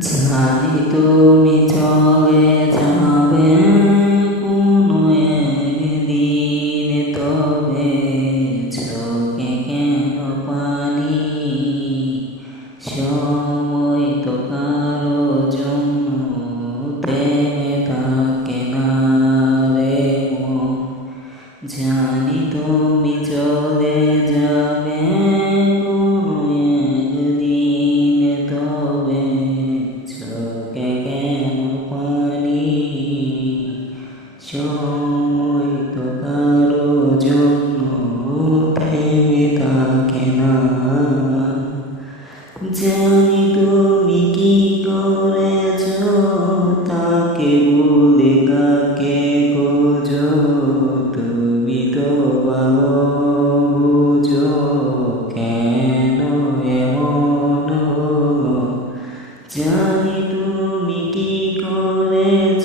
জানি তুমি চলে যাবে কোনো খোঁজো তুমি তো বুঝো কেন এমন জানি তুমি কি করেছ।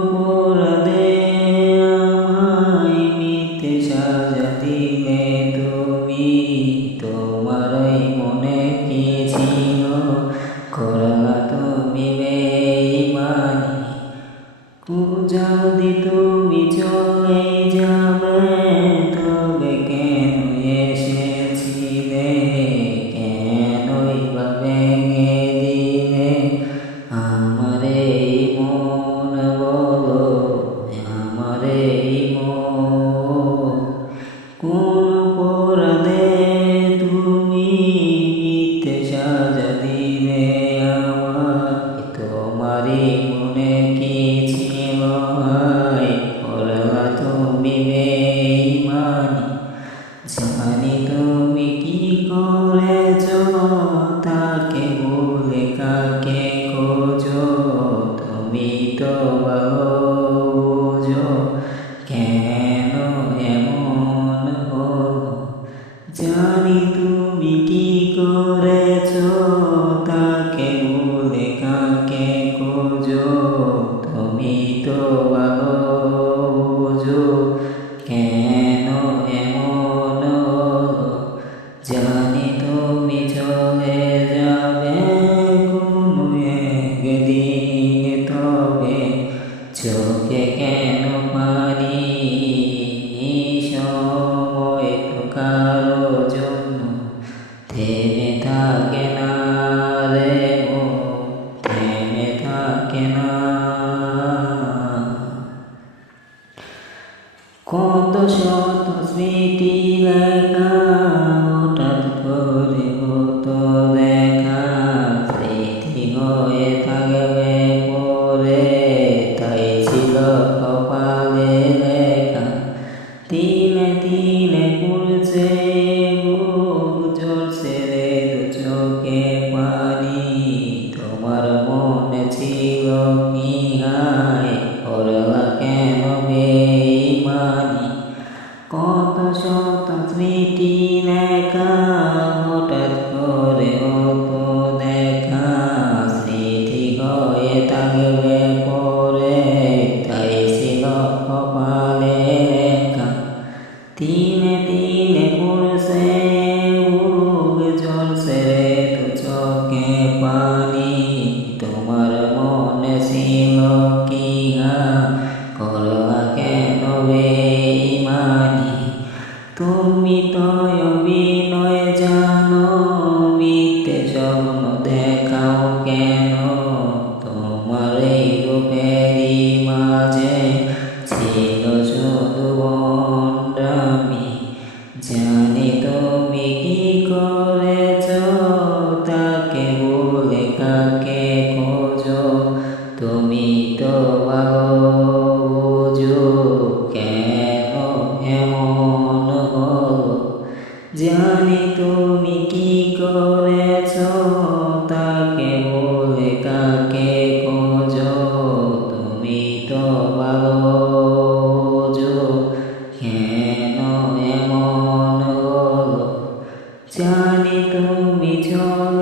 পরাদে আমায় সাজা দিলে তুমি। তোমারই মনে কি ছিল? করলা তুমি বেইমানি যদি তুমি চলে যাবে, তবে কেন এসেছিলে? কেনই বা ভেঙে জানি তুমি কি করেছ চোখে কেন পানি শত স্মৃতি লেখা, হঠাৎ করে অত দেখা, স্মৃতি হয়ে থাকবে পরে, তাই ছিল কপালে লেখা। তিনে তিনে পুরুষে বুক জ্বলছে তো চোখে পানি, তোমার মনে ছিল কি হা? কাকে খোঁজো? তুমি তো ভালো বুঝো কেন এমন হলো। জানি তুমি কি করেছ, তাকে বলে কাকে খোঁজো? তুমি তো ভালো বুঝো কেন এমন হলো। জানি তুমি চলে